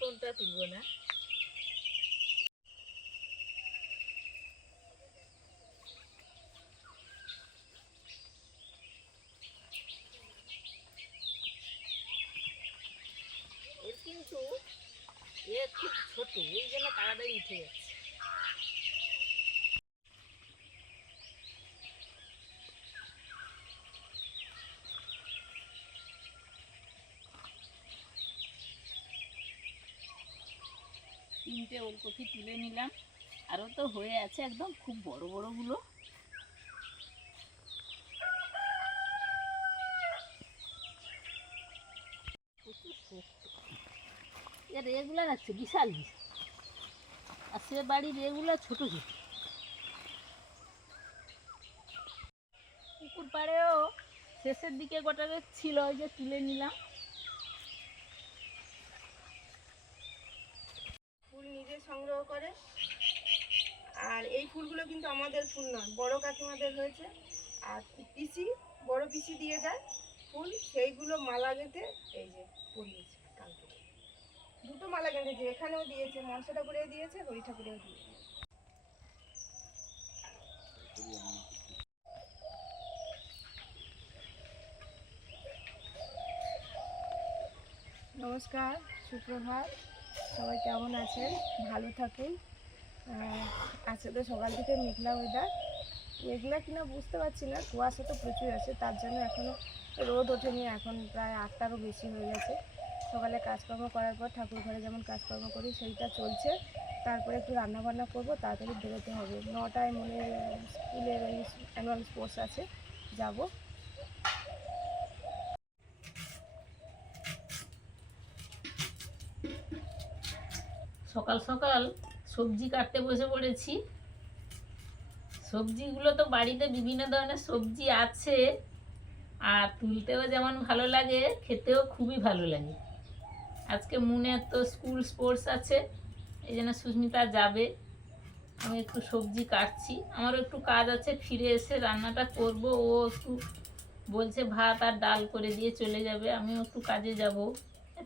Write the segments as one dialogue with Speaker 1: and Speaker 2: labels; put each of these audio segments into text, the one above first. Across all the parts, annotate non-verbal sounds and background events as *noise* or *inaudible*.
Speaker 1: কোনটা তুলবো না ওলকপি তুলে নিলাম। আরও তো হয়ে আছে একদম খুব বড় বড়গুলো। এর এগুলো রাখছে বিশাল বিশাল। আর সে বাড়ির এগুলো ছোট ছোট। পুকুর পাড়েও শেষের দিকে গোটাকে ছিল, ওই যে তুলে নিলাম
Speaker 2: ফুল নিজে সংগ্রহ করে আর এই ফুলগুলো কিন্তু আমাদের ফুল নয়, বড় কাকিমাদের হয়েছে। আর পিসি, বড় পিসি দিয়ে যায় ফুল, সেইগুলো মালা গেঁথে এই যে পরিয়েছে কালকে। দুটো মালা গেঁথেছে, এখানেও দিয়েছে মনসা ঠাকুরেও দিয়েছে হরি ঠাকুরেও দিয়েছে। নমস্কার, সুপ্রভাত, সবাই কেমন আছেন? ভালো থাকুন। আজকে তো সকাল থেকে মেঘলা ওয়েদার মেঘলা কিনা বুঝতে পারছি না, কুয়াশা তো প্রচুর আছে, তার জন্য এখনও রোদ ওঠেনি, এখন প্রায় আটটারও বেশি হয়ে গেছে। সকালে কাজকর্ম করার পর ঠাকুর ঘরে যেমন কাজকর্ম করি, সেইটা চলছে। তারপরে একটু রান্নাবান্না করব, তাড়াতাড়ি বেরোতে হবে। নটায় মনে স্কুলের ওই অ্যানুয়াল স্পোর্টস আছে, যাব।
Speaker 1: সকাল সকাল সবজি কাটতে বসে পড়েছি। সবজিগুলো তো বাড়িতে বিভিন্ন ধরনের সবজি আছে, আর তুলতেও যেমন ভালো লাগে, খেতেও খুবই ভালো লাগে। আজকে মুনের তো স্কুল স্পোর্টস আছে, এই জন্য সুস্মিতা যাবে। আমি একটু সবজি কাটছি। আমারও একটু কাজ আছে, ফিরে এসে রান্নাটা করব। ও একটু বলছে ভাত আর ডাল করে দিয়ে চলে যাবে, আমিও একটু কাজে যাব।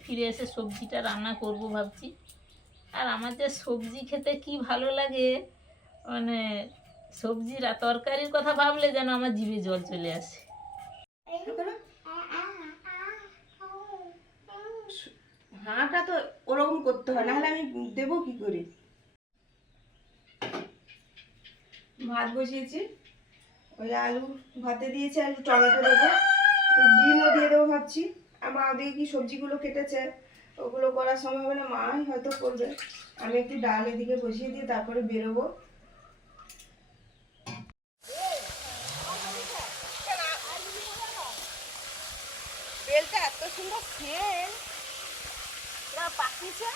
Speaker 1: ফিরে এসে সবজিটা রান্না করব ভাবছি। আর আমার যে সবজি খেতে কি ভালো লাগে মানে সবজির তরকারির কথা ভাবলে যেন আমার জিভে জল চলে আসে।
Speaker 2: হাঁটা তো ওরকম করতে হয়, নাহলে আমি দেবো কি করে? ভাত বসিয়েছি, ওই আলু ভাতে দিয়েছি, আলু টমেটো দেবো, ডিমও দিয়ে দেবো ভাবছি। মা ওদিকে কি সবজিগুলো কেটেছে ওগুলো করার সময় হবে না, মাই হয়তো করবে। আমি একটু ডাল এদিকে বসিয়ে দিয়ে তারপরে বেরোবো। এত সুন্দর সেন পাকিয়েছে?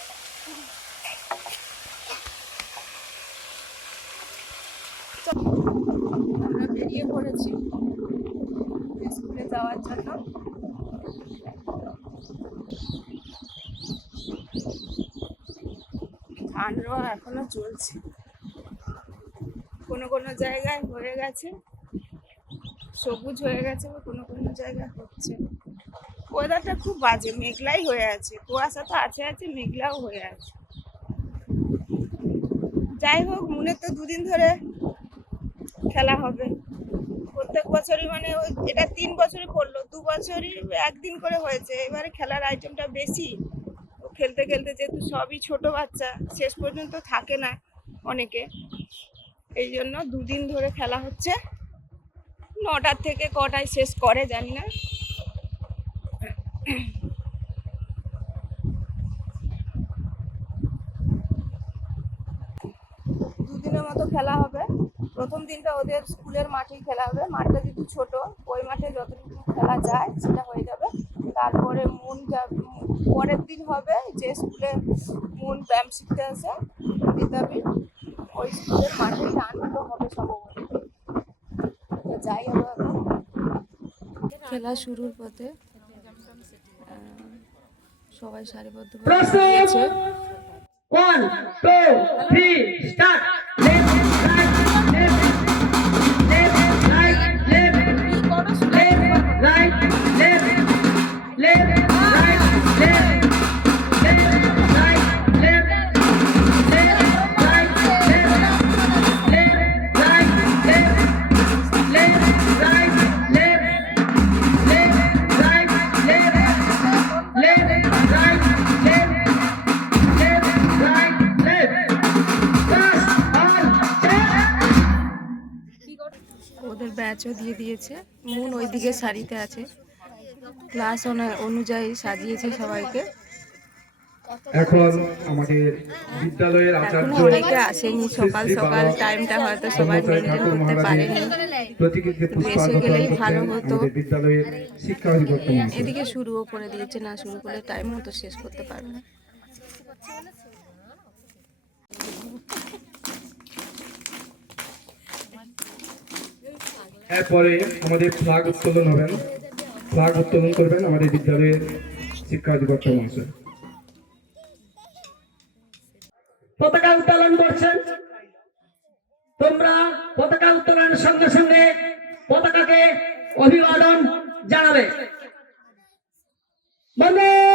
Speaker 2: আমরা বেরিয়ে পড়েছি যাওয়ার জন্য। ধান রোয়া এখনও চলছে। কোনো কোনো জায়গায় হয়ে গেছে। সবুজ হয়ে গেছে বা কোনো কোনো জায়গায় হচ্ছে। ওয়েদারটা খুব বাজে, মেঘলাই হয়ে আছে। কুয়াশা তো আছে আছে, মেঘলাও হয়ে আছে। যাই হোক মনে তো দুদিন ধরে খেলা হবে। প্রত্যেক বছরই মানে ওই, এটা তিন বছরই পড়ল, দু বছরই একদিন করে হয়েছে। এবারে খেলার আইটেমটা বেশি। খেলতে খেলতে যেহেতু সবই ছোট বাচ্চা, শেষ পর্যন্ত থাকে না অনেকে। এই জন্য দুদিন ধরে খেলা হচ্ছে। নটার থেকে কটায় শেষ করে জানি না। দুদিনের মতো খেলা হবে। প্রথম দিনটা ওদের স্কুলের মাঠেই খেলা হবে। মাঠটা যেহেতু ছোট, ওই মাঠে যতটুকু খেলা যায় সেটা হয়ে যাবে। তারপরে মন যা- পরের দিন হবে যে স্কুলে মন ব্যায়াম শিখতে আসে বিদ্যাপীঠ ওই স্কুলের মাঠেই রানগুলো হবে সম্ভবত। যাই হবে এখন। খেলা শুরুর পথে সবাই সারিবদ্ধভাবে দাঁড়িয়েছে
Speaker 3: One, two, three, start.
Speaker 2: সারিতে আছে। ক্লাস অনুযায়ী সাজিয়েছে সবাইকে।
Speaker 4: এখন আমাদের বিদ্যালয়ের আচার্য
Speaker 2: অনেকে আসেনি। সকাল সকাল টাইমটা হয়তো সবাই মেনটেন করতে পারেনি। এসে গেলেই ভালো হতো।
Speaker 4: বিদ্যালয়ের শিক্ষা
Speaker 2: এদিকে শুরুও করে দিয়েছে না শুরু করলে টাইম মতো শেষ করতে পারবে না।
Speaker 4: এরপরে আমাদের ফ্ল্যাগ উত্তোলন হবেন ফ্ল্যাগ উত্তোলন করবেন আমাদের বিদ্যালয়ের শিক্ষা অধিকর্তা মহাশয়।
Speaker 3: পতাকা উত্তোলন করছেন। তোমরা পতাকা উত্তোলনের সঙ্গে সঙ্গে পতাকাকে অভিবাদন জানাবে। বন্দে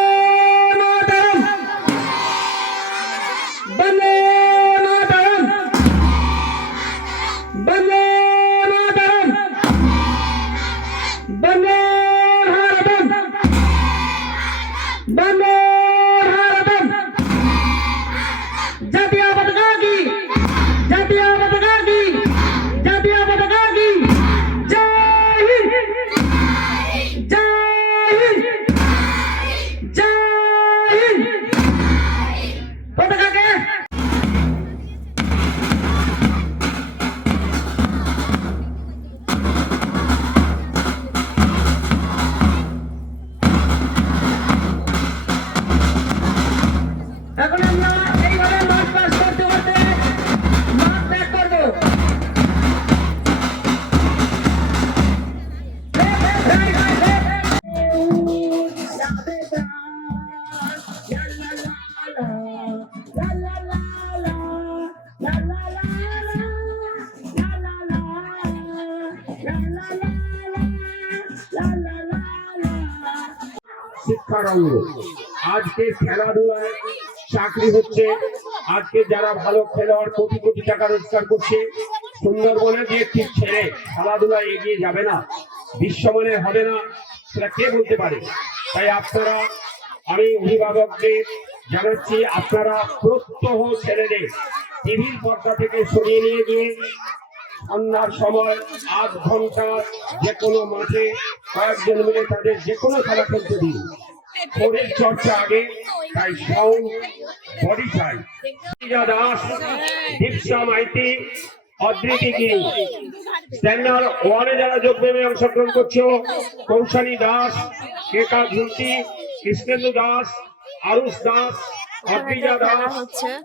Speaker 5: শিক্ষার অঙ্গ। আজকে খেলাধুলায় চাকরি হচ্ছে। আজকে যারা ভালো খেলোয়াড় কোটি কোটি টাকা রোজগার করছে সুন্দরবনে যে একটি ছেলে, খেলাধুলায় এগিয়ে যাবে না বিশ্বমানের হবে না, সেটা কে বলতে পারে? তাই আপনারা, আমি অভিভাবকদের জানাচ্ছি, আপনারা প্রত্যহ ছেলেদের টিভির পর্দা থেকে সরিয়ে নিয়ে গিয়ে সন্ধ্যার সময় আধ ঘণ্টা যে কোনো মাঠে কয়েকজন মিলে তাদের যে কোনো খেলা খেলতে দিন। শরীর চর্চা আগে তাই সাউন্ড বডি চাই। পূজা দাস দীপসা মাইতি অদ্রিতি স্ট্যান্ডার ওয়ানে যারা যোগব্যায়ামে অংশগ্রহণ করছ কৌশানী দাস কেকা ঝুলতি কৃষ্ণেন্দু দাস আরুষ দাস অদ্রিজা দাস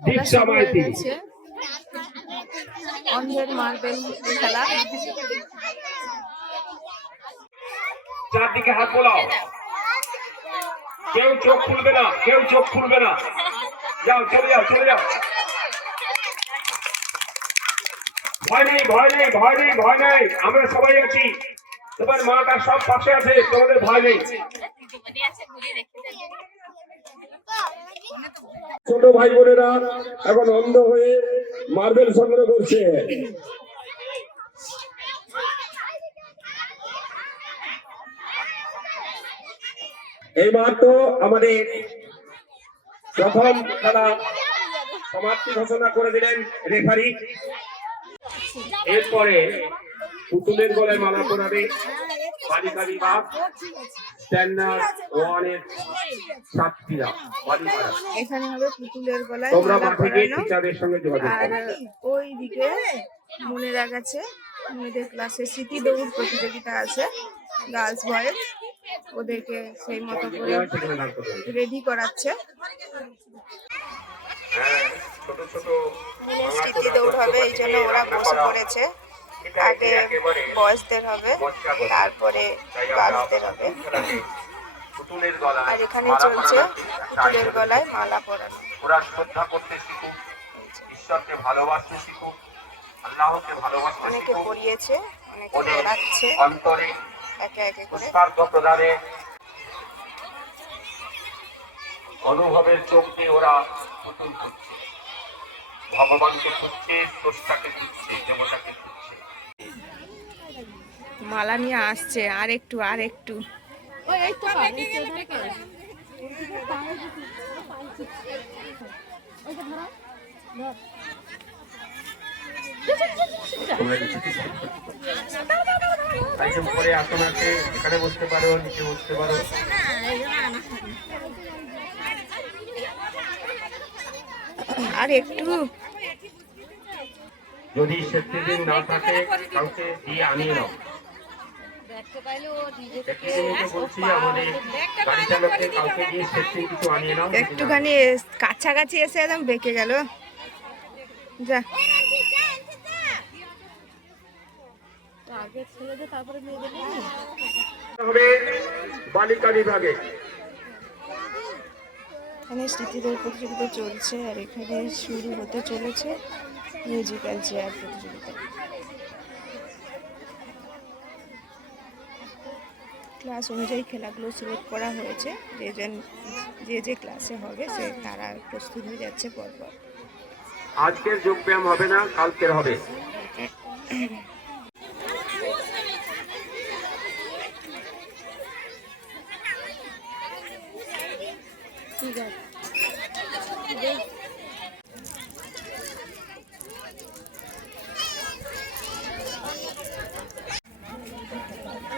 Speaker 5: দীপসা মাইতি
Speaker 2: অন্ধের মার্বেল খেলা।
Speaker 5: চারদিকে হাত বোলাও। কেউ চোখ খুলবে না, কেউ চোখ খুলবে না। যাও, চলে যাও চলে যাও। ভয় নেই ভয় নেই ভয় নেই ভয় নেই। আমরা সবাই আছি। তোমার মা তার সব পাশে আছে, তোমাদের ভয় নেই। ছোট ভাই বোনেরা এখন অন্ধ হয়ে মার্বেল সংগ্রহ করছে। এই মাত্র আমাদের প্রথম খেলা সমাপ্তি ঘোষণা করে দিলেন রেফারি। এরপরে পুতুলের গলায় মালা পরাবে বালিকা বিভাগ। স্ট্যান্ডার্ড ওয়ানের ছাত্রীরা বালিকারা
Speaker 2: এখানে হবে পুতুলের গলায়
Speaker 5: তোমরা
Speaker 2: মালা
Speaker 5: মাঠে গিয়ে টিচারদের সঙ্গে যোগাযোগ
Speaker 2: আর ওই দিকে মনেরা গেছে মেয়েদের ক্লাসে স্মৃতি দৌড় প্রতিযোগিতা আছে গার্লস বয়েজ ওদেরকে সেই মতো করে রেডি করাচ্ছে। দৌড় হবে এই জন্য ওরা বসে পড়েছে। আগে বয়সদের হবে তারপরে গার্লসদের হবে। আর এখানে চলছে পুতুলের গলায় মালা পরানো।
Speaker 5: ওরা শ্রদ্ধা করতে শিখুক ঈশ্বরকে ভালোবাসতে শিখুক আল্লাহকে ভালোবাসতে
Speaker 2: অনেকে পড়িয়েছে অনেকে পড়াচ্ছে।
Speaker 5: অন্তরে
Speaker 2: একে একে করে।
Speaker 5: প্রদানে অনুভবের চোখ দিয়ে ওরা পুতুল খুঁজছে। ভগবানকে খুঁজছে স্রষ্টাকে খুঁজছে দেবতাকে খুঁজছে।
Speaker 2: মালা নিয়ে আসছে আর একটু আর একটু।
Speaker 5: তোমরা পরে আসন আছে এখানে বসতে পারো নিচে বসতে পারো।
Speaker 2: আর একটু।
Speaker 5: যদি না থাকে কাউকে দিয়ে আনিয়ে নাও। কিছু আনিয়ে নাও।
Speaker 2: একটুখানি এস- কাছাকাছি এসে একদম বেঁকে গেল। যা।
Speaker 5: হবে বালিকা বিভাগে।
Speaker 2: এখানে স্মৃতিদের প্রতিযোগিতা চলছে আর এখানে শুরু হতে চলেছে মিউজিক্যাল চেয়ার প্রতিযোগিতা। ক্লাস অনুযায়ী খেলাগুলো সিলেক্ট করা হয়েছে। যে যে যে ক্লাসে হবে সে তারা প্রস্তুত হয়ে যাচ্ছে পরপর।
Speaker 5: আজকের যোগ ব্যায়াম হবে না কালকের হবে। *clears throat*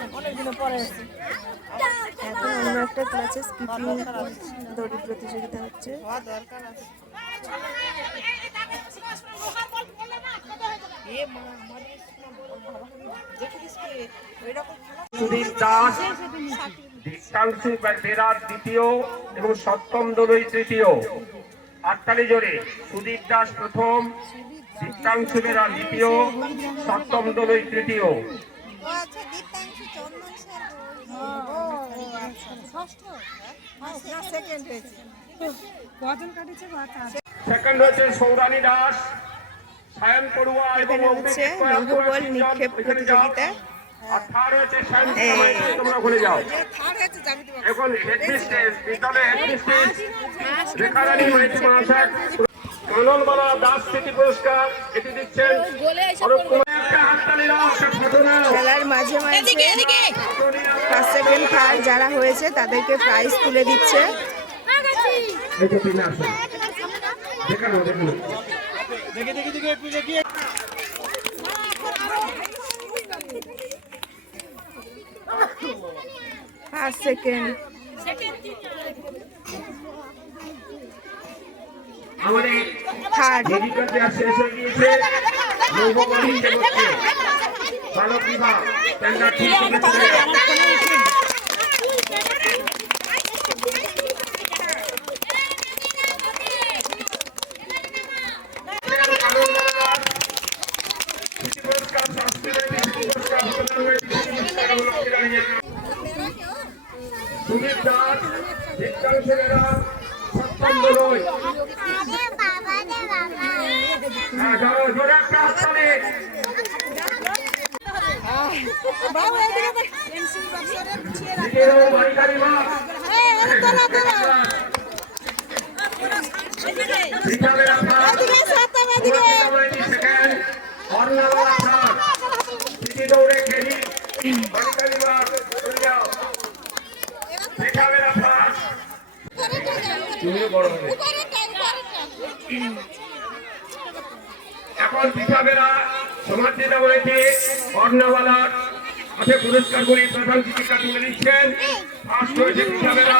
Speaker 2: এখন অন্য একটা ক্লাসে স্কিপিং দড়ি প্রতিযোগিতা হচ্ছে।
Speaker 5: সুদীপ দাস দ্বিতীয়। এবং সপ্তম দলই তৃতীয়। আটকালি জোরে। সুদীপ দাস প্রথম দীক্ষাংশু বেরা দ্বিতীয় সপ্তম দলই তৃতীয়। সেকেন্ড সৌরানী দাস সায়ন পড়ুয়া এবং
Speaker 2: নিক্ষেপ প্রতিযোগিতা
Speaker 5: আর থার্ড হচ্ছে সায়ন
Speaker 2: এই।
Speaker 5: পড়ুয়া, তোমরা ওখানে যাও। এখন হেডমিস্ট্রেস বিদ্যালয়ের হেডমিস্ট্রেস রেখারানী মাইতি মহাশয় কাননবালা দাস স্মৃতি পুরস্কার এটি দিচ্ছেন অরূপ কুমার একটা হাততালি দাও, একটা ফটো নাও।
Speaker 2: খেলার মাঝে মাঝে ফার্স্ট সেকেন্ড থার্ড যারা হয়েছে তাদেরকে প্রাইজ তুলে দিচ্ছে।
Speaker 5: পিনে আসুন। দেখানো
Speaker 2: ফার্স্ট সেকেন্ড থার্ড
Speaker 5: শেষ হয়ে গিয়েছে বালক বিভাগ স্ট্যান্ডার্ড ঠিক থেকে চলে যাও। পুরস্কার সংস্কৃতি পুরস্কার সুদীপ দাস দীক্ষাং ছেলেরা সপ্তম দলই হ্যাঁ যাও জোরে একটা হাততালি দ্বিতীয় বালিকারি মা বিদ্যালয়ের সেকেন্ড অর্ণাবালা থার্ড সিটি দৌড়ে খেলি বালিকারি মা চলে যাও বিদ্যালয়ের ফার্স্ট তুমিও বড় হবে এখন পিঠাবেরা সমাজে হয়েছে অর্ণাবালার হাতে পুরস্কার করে প্রধান শিক্ষিকা তুলে দিচ্ছেন ফার্স্ট হয়েছে পিঠাবেরা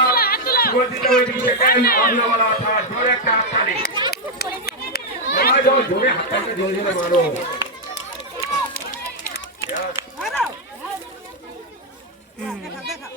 Speaker 5: সমাজিত হয়েছে সেকেন্ড অর্ণাবালা থার্ড জোরে একটা হাততালি। জোরে হাততালি জোরে জোরে মারো ঘুরে বুয়া, তোমরা চলে যাও।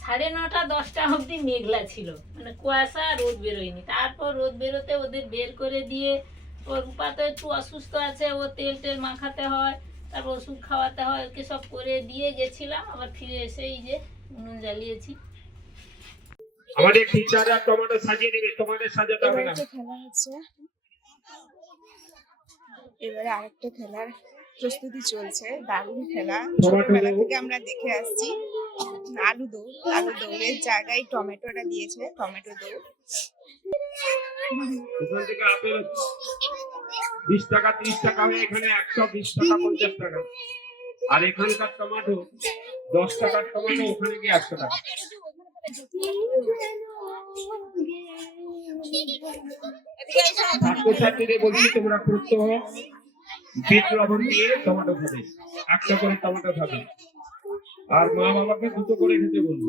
Speaker 1: সাড়ে নটা দশটা অবধি মেঘলা ছিল। মানে কুয়াশা রোদ বেরোয়নি। তারপর রোদ বেরোতে ওদের বের করে দিয়ে ওর রূপা তো একটু অসুস্থ আছে ও তেল টেল মাখাতে হয় তারপর ওষুধ খাওয়াতে হয় ওকে সব করে দিয়ে গেছিলাম। আবার ফিরে এসেই যে উনুন জ্বালিয়েছি।
Speaker 5: আমাদের টিচাররা টমেটো সাজিয়ে দেবে তোমাদের সাজাতে হবে
Speaker 2: এবারে
Speaker 5: না
Speaker 2: খেলা হচ্ছে। এবারে আরেকটা খেলার প্রস্তুতি চলছে দারুণ খেলা। ছোটবেলা থেকে আমরা দেখে আসছি। আলু দৌড় আলু দৌড়ের জায়গায় টমেটোটা দিয়েছে টমেটো দৌড়।
Speaker 5: ওখান থেকে আপেল বিশ টাকা ত্রিশ টাকা হয়ে এখানে একশো বিশ টাকা পঞ্চাশ টাকা। আর এখানকার টমেটো দশ টাকার টমেটো ওখানে গিয়ে একশো টাকা। ছাত্রছাত্রীদের বলছি তোমরা প্রত্যহ দিয়ে টমেটো খাবে একটা করে টমেটো খাবে আর মা বাবাকে দুটো করে খেতে বলব।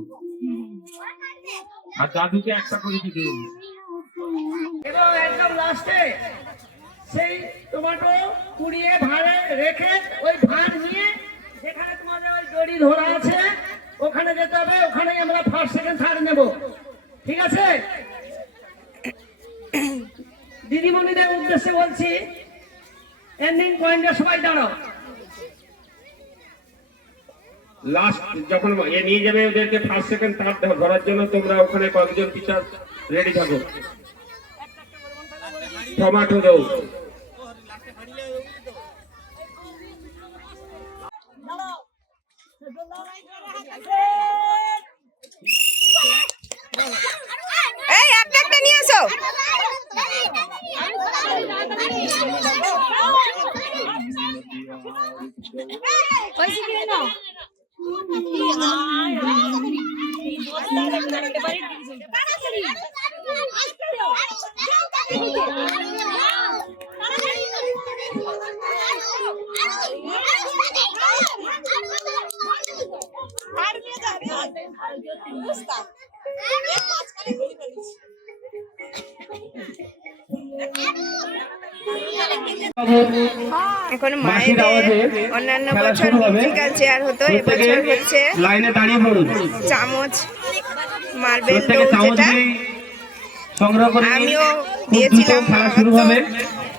Speaker 5: আর দাদুকে একটা করে খেতে বলব।
Speaker 3: এবং একদম লাস্টে সেই টমেটো কুড়িয়ে ভাড়ে রেখে ওই ভাড় নিয়ে যেখানে তোমাদের ওই দড়ি ধরা আছে, ওখানে যেতে হবে। ওখানে আমরা ফার্স্ট সেকেন্ড থার্ড নেব। ঠিক আছে? দিদিমণিদের উদ্দেশ্যে বলছি এন্ডিং পয়েন্টে সবাই দাঁড়াও।
Speaker 5: লাস্ট যখন এ নিয়ে যাবে ওদেরকে ফার্স্ট সেকেন্ড থার্ড ধরার জন্য তোমরা ওখানে কয়েকজন টিচার রেডি থাকো। টমাটো দাও।
Speaker 2: এই একটা একটা নিয়ে আসো এখন
Speaker 4: বাঁশির আওয়াজে
Speaker 2: মায়েদের অন্যান্য বছর। মিউজিক্যাল চেয়ার হতো এবছর হচ্ছে
Speaker 4: লাইনে দাঁড়িয়ে পড়ুন।
Speaker 2: চামচ মার্বেল যেটা
Speaker 4: সংগ্রহ করে
Speaker 2: আমিও দিয়েছিলাম
Speaker 4: খেলা শুরু হবে।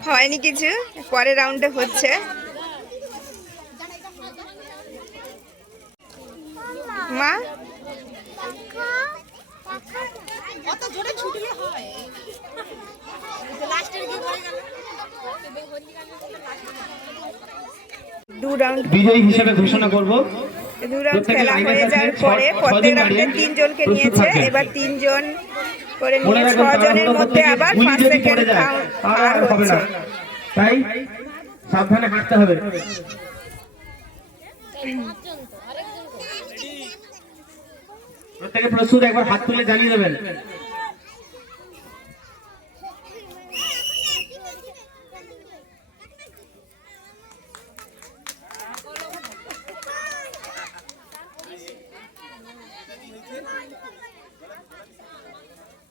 Speaker 2: হয়নি কিছু পরের রাউন্ডে হচ্ছে। মা দু রাউন্ড
Speaker 4: বিজয়ী হিসেবে ঘোষণা করব।
Speaker 2: দু রাউন্ড খেলা হয়ে যাওয়ার পরে প্রত্যেক রাউন্ডে তিনজনকে নিয়েছে। এবার তিনজন করে নিয়ে ছজনের মধ্যে আবার
Speaker 4: যদি
Speaker 2: সেকেন্ড
Speaker 4: আর হবে না। তাই সাবধানে হাঁটতে হবে। প্রত্যেকে প্রস্তুত একবার হাত তুলে জানিয়ে দেবেন।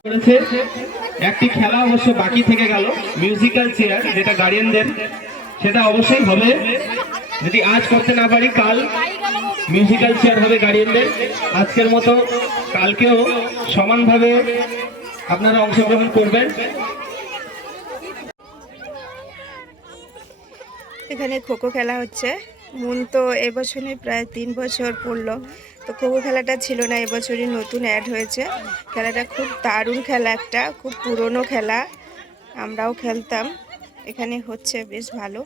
Speaker 4: করেছে। একটি খেলা অবশ্য বাকি থেকে গেল মিউজিক্যাল চেয়ার যেটা গার্ডিয়ানদের সেটা অবশ্যই হবে। যদি আজ করতে না পারি, কাল মিউজিক্যাল চেয়ার হবে গার্ডিয়ানদের আজকের মতো কালকেও সমানভাবে আপনারা অংশগ্রহণ করবেন।
Speaker 2: এখানে খোখো খেলা হচ্ছে। মুন তো এবছরে প্রায় তিন বছর পড়ল। তো খোখো খেলাটা ছিল না, এবছরই নতুন অ্যাড হয়েছে। খেলাটা খুব দারুণ খেলা একটা, খুব পুরনো খেলা। আমরাও খেলতাম, এখানে হচ্ছে বেশ ভালো।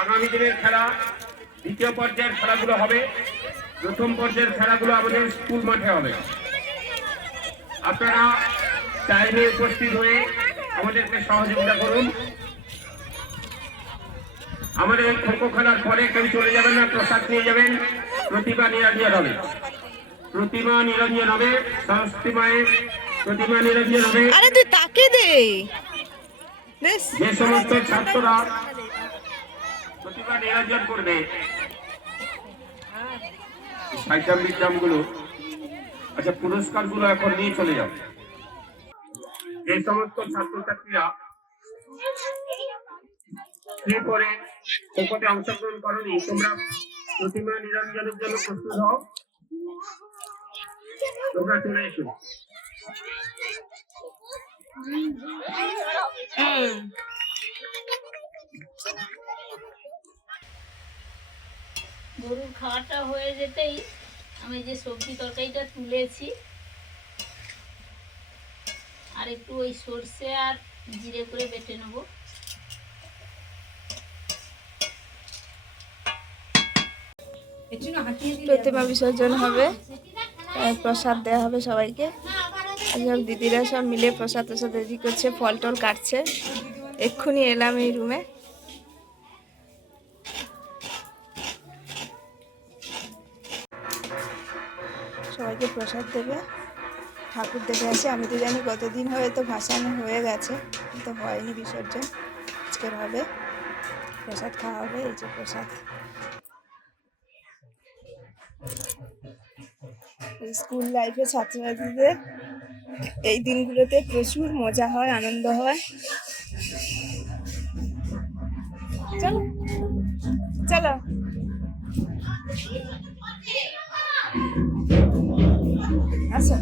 Speaker 5: আগামী দিনের খেলা দ্বিতীয় পর্যায়ের খেলাগুলো হবে। প্রথম পর্যায়ের খেলাগুলো আমাদের স্কুল মাঠে হবে। আপনারা টাইমে উপস্থিত হয়ে আমাদেরকে সহযোগিতা করুন। আমাদের এই খোখো খেলার পরে কেউ চলে যাবেন না প্রসাদ নিয়ে যাবেন। প্রতিমা নিরঞ্জন হবে। প্রতিমা নিরঞ্জন হবে। সরস্বতী মায়ের প্রতিমা নিরঞ্জন হবে।
Speaker 2: আরে তুই তাকে দে।
Speaker 5: যে সমস্ত ছাত্ররা প্রতিমা নিরঞ্জন করবে সাইটাম বিদ্যামগুলো আচ্ছা পুরস্কারগুলো এখন নিয়ে চলে যাও। এই সমস্ত ছাত্রছাত্রীরা এরপরে ওপরে অংশগ্রহণ করনি, তোমরা প্রতিমা নিরঞ্জনের জন্য প্রস্তুত হও। তোমরা চলে এসো।
Speaker 1: গরুর খাওয়াটা হয়ে যেতেই আমি যে সবজি তরকারিটা তুলেছি, আর একটু ওই সর্ষে আর জিরে করে বেটে নেব।
Speaker 2: প্রতিমা বিসর্জন হবে প্রসাদ দেওয়া হবে সবাইকে। সব দিদিরা সব মিলে প্রসাদ প্রসাদ রেডি করছে, ফল টল কাটছে। এক্ষুনি এলাম এই রুমে প্রসাদ দেবে, ঠাকুর দেখে আসে। আমি তো জানি কতদিন হয়তো ভাসানো হয়ে গেছে কিন্তু হয়নি বিসর্জন। আজকের হবে, প্রসাদ খাওয়া হবে, এই যে প্রসাদ। স্কুল লাইফে ছাত্রছাত্রীদের, এই দিনগুলোতে প্রচুর মজা হয়, আনন্দ হয়। চলো চলো। আসো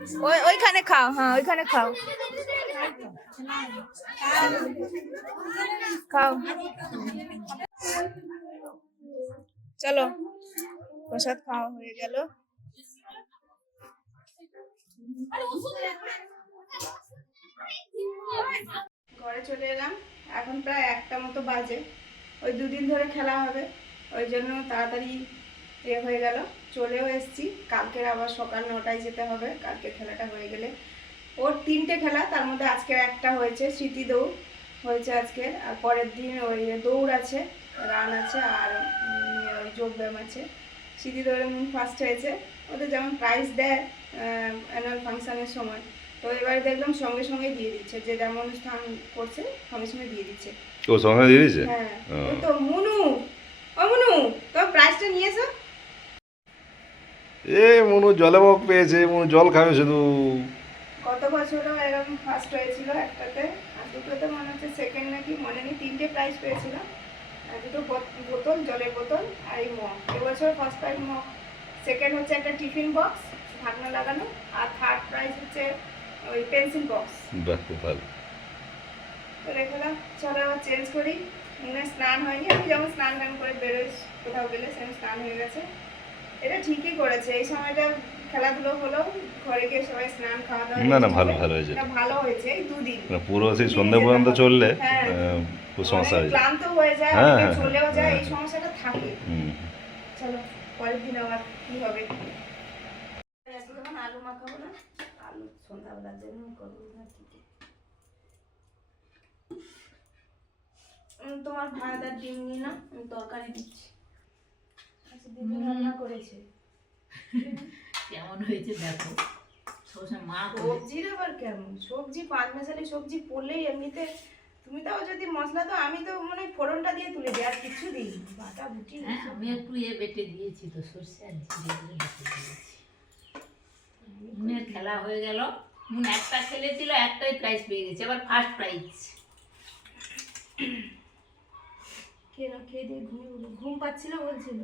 Speaker 2: ওই ওইখানে খাও হ্যাঁ ওইখানে খাও। খাও। চলো, প্রসাদ খাওয়া হয়ে গেল। ঘরে চলে এলাম। এখন প্রায় একটা মতো বাজে। ওই দুদিন ধরে খেলা হবে। ওই জন্য তাড়াতাড়ি এ হয়ে গেল। চলেও এসেছি। কালকের আবার সকাল নটায় যেতে হবে। কালকে খেলাটা হয়ে গেলে। ওর তিনটে খেলা তার মধ্যে আজকের একটা হয়েছে স্মৃতি দৌড়। হয়েছে আজকে। আর পরের দিন ওই দৌড় আছে রান আছে আর ওই যোগব্যায়াম আছে। স্মৃতি দৌড়ে ফার্স্ট হয়েছে। ওদের যেমন প্রাইজ দেয় অ্যানুয়াল ফাংশনের সময়। তো এবারে দেখলাম সঙ্গে সঙ্গে দিয়ে দিচ্ছে। যে যেমন অনুষ্ঠান করছে সঙ্গে সঙ্গে দিয়ে দিচ্ছে।
Speaker 6: ও সঙ্গে দিয়ে দিয়েছে?
Speaker 2: হ্যাঁ।
Speaker 6: ও।
Speaker 2: তো মুনু। ও মুনু তোমার প্রাইজটা নিয়েছো
Speaker 6: এ মনু জলে বক পেয়েছে মনু জল খাবে শুধু।
Speaker 2: গত বছরও এরকম ফার্স্ট হয়েছিল একটাতে আর দুটোতে মনে হচ্ছে সেকেন্ড নাকি মনে নেই তিনটে প্রাইজ পেয়েছিল আর দুটো বোত- বোতল জলের বোতল আর এই মগ। এবছর ফার্স্ট প্রাইজ মগ। সেকেন্ড হচ্ছে একটা টিফিন বক্স ঢাকনা লাগানো আর থার্ড প্রাইজ হচ্ছে ওই পেন্সিল বক্স
Speaker 6: বাহ খুব ভালো।
Speaker 2: তো রেখেলাম চলো এবার চেঞ্জ করি। মনে স্নান হয়নি আমি যেমন স্নান টান করে বেরোই কোথাও গেলে সেরকম স্নান হয়ে গেছে। এটা ঠিকই করেছে। এই সময়টা খেলাধুলো হলো ঘরে গিয়ে সবাই স্নান খাওয়া দাওয়া
Speaker 6: না, না, ভালো, ভালো হয়েছে।
Speaker 2: এটা ভালো হয়েছে এই দুদিন।
Speaker 6: পুরো সেই সন্ধ্যা পর্যন্ত চললে
Speaker 2: হ্যাঁ।
Speaker 6: খুব সমস্যা হয়ে যায়।
Speaker 2: ক্লান্ত হয়ে যায়
Speaker 6: হ্যাঁ, হ্যাঁ,
Speaker 2: চলেও যায় এই। সমস্যাটা থাকে। চলো পরের দিন আবার কি হবে? আলু মাখাবো না। আলু সন্ধ্যাবেলার জন্য করব না তোমার ভাত আর ডিম নিয়ে না আমি তরকারি দিচ্ছি। রান্না করেছে।
Speaker 1: কেমন হয়েছে দেখো। মা
Speaker 2: সবজির আবার কেমন? সবজি পাঁচ মেশালি সবজি পড়লেই এমনিতে তুমি তাও যদি মশলা তো আমি তো মানে ফোড়নটা দিয়ে তুলে দিই আর কিছু দিই বাটা বুটি
Speaker 1: হ্যাঁ আমি একটু এ বেটে দিয়েছি তো সর্ষে আর জিরে গুলো বেটে দিয়েছি। মুনের খেলা হয়ে গেল। মুন একটা খেলেছিল একটাই প্রাইজ পেয়ে গেছে। এবার ফার্স্ট প্রাইজ
Speaker 2: কেন খেয়ে দিয়ে পড়ল। ঘুম পাচ্ছিল বলছিল।